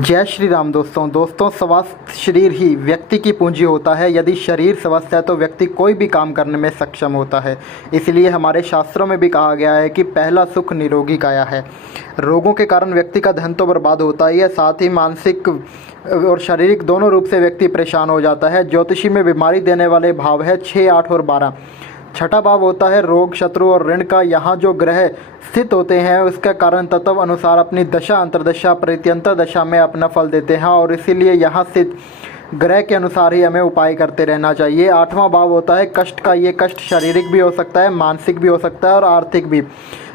जय श्री राम। दोस्तों स्वस्थ शरीर ही व्यक्ति की पूंजी होता है। यदि शरीर स्वस्थ है तो व्यक्ति कोई भी काम करने में सक्षम होता है। इसलिए हमारे शास्त्रों में भी कहा गया है कि पहला सुख निरोगी काया है। रोगों के कारण व्यक्ति का धन तो बर्बाद होता ही है, साथ ही मानसिक और शारीरिक दोनों रूप से व्यक्ति परेशान हो जाता है। ज्योतिषी में बीमारी देने वाले भाव है 6, 8 और 12। छठा भाव होता है रोग, शत्रु और ऋण का। यहाँ जो ग्रह स्थित होते हैं उसके कारण तत्व अनुसार अपनी दशा, अंतर्दशा, प्रत्यंतर दशा में अपना फल देते हैं और इसीलिए यहाँ स्थित ग्रह के अनुसार ही हमें उपाय करते रहना चाहिए। आठवां भाव होता है कष्ट का। ये कष्ट शारीरिक भी हो सकता है, मानसिक भी हो सकता है और आर्थिक भी।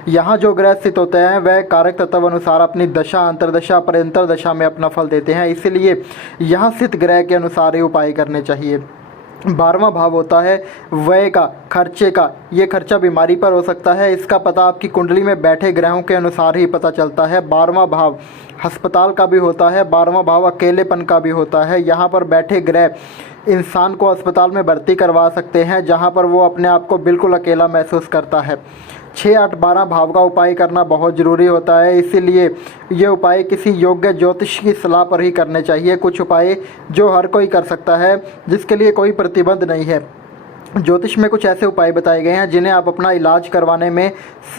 यहाँ जो ग्रह स्थित होते हैं वह कारक तत्व अनुसार अपनी दशा, अंतर्दशा, प्रत्यंतर दशा में अपना फल देते हैं। इसीलिए यहाँ स्थित ग्रह के अनुसार ही उपाय करने चाहिए। 12वां भाव होता है व्यय का, खर्चे का। ये खर्चा बीमारी पर हो सकता है, इसका पता आपकी कुंडली में बैठे ग्रहों के अनुसार ही पता चलता है। 12वां भाव अस्पताल का भी होता है। 12वां भाव अकेलेपन का भी होता है। यहाँ पर बैठे ग्रह इंसान को अस्पताल में भर्ती करवा सकते हैं, जहाँ पर वो अपने आप को बिल्कुल अकेला महसूस करता है। 6, 8, 12 भाव का उपाय करना बहुत ज़रूरी होता है, इसीलिए ये उपाय किसी योग्य ज्योतिष की सलाह पर ही करने चाहिए। कुछ उपाय जो हर कोई कर सकता है, जिसके लिए कोई प्रतिबंध नहीं है। ज्योतिष में कुछ ऐसे उपाय बताए गए हैं जिन्हें आप अपना इलाज करवाने में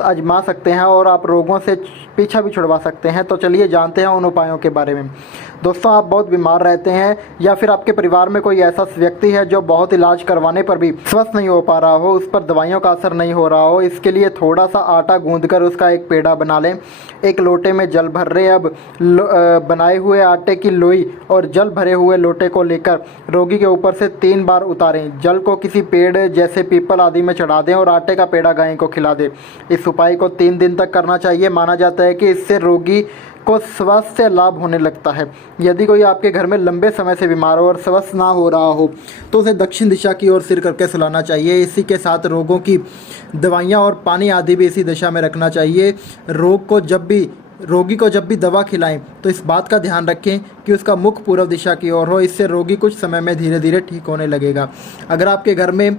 आजमा सकते हैं और आप रोगों से पीछा भी छुड़वा सकते हैं। तो चलिए जानते हैं उन उपायों के बारे में। दोस्तों, आप बहुत बीमार रहते हैं या फिर आपके परिवार में कोई ऐसा व्यक्ति है जो बहुत इलाज करवाने पर भी स्वस्थ नहीं हो पा रहा हो, उस पर दवाइयों का असर नहीं हो रहा हो, इसके लिए थोड़ा सा आटा गूंदकर उसका एक पेड़ा बना लें। एक लोटे में जल भर रहे, अब बनाए हुए आटे की लोई और जल भरे हुए लोटे को लेकर रोगी के ऊपर से 3 बार उतारें। जल को किसी पेड़ जैसे पीपल आदि में चढ़ा दें और आटे का पेड़ा गाय को खिला दें। इस उपाय को 3 दिन तक करना चाहिए। माना जाता है कि इससे रोगी को स्वास्थ्य लाभ होने लगता है। यदि कोई आपके घर में लंबे समय से बीमार हो और स्वस्थ ना हो रहा हो तो उसे दक्षिण दिशा की ओर सिर करके सुलाना चाहिए। इसी के साथ रोगों की दवाइयाँ और पानी आदि भी इसी दिशा में रखना चाहिए। रोगी को जब भी दवा खिलाएं तो इस बात का ध्यान रखें कि उसका मुख पूर्व दिशा की ओर हो। इससे रोगी कुछ समय में धीरे धीरे ठीक होने लगेगा। अगर आपके घर में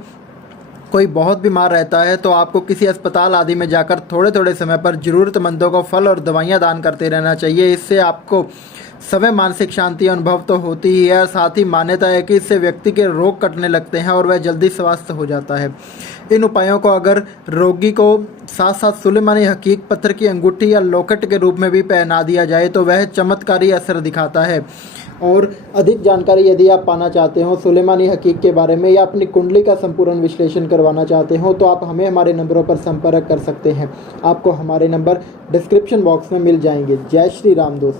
कोई बहुत बीमार रहता है तो आपको किसी अस्पताल आदि में जाकर थोड़े थोड़े समय पर ज़रूरतमंदों को फल और दवाइयाँ दान करते रहना चाहिए। इससे आपको समय मानसिक शांति अनुभव तो होती ही है, साथ ही मान्यता है कि इससे व्यक्ति के रोग कटने लगते हैं और वह जल्दी स्वस्थ हो जाता है। इन उपायों को अगर रोगी को साथ साथ सुलेमानी हकीक पत्थर की अंगूठी या लॉकेट के रूप में भी पहना दिया जाए तो वह चमत्कारी असर दिखाता है। और अधिक जानकारी यदि आप पाना चाहते हो सुलेमानी हकीक के बारे में या अपनी कुंडली का संपूर्ण विश्लेषण करवाना चाहते हो तो आप हमें हमारे नंबरों पर संपर्क कर सकते हैं। आपको हमारे नंबर डिस्क्रिप्शन बॉक्स में मिल जाएंगे। जय श्री राम दोस्तों।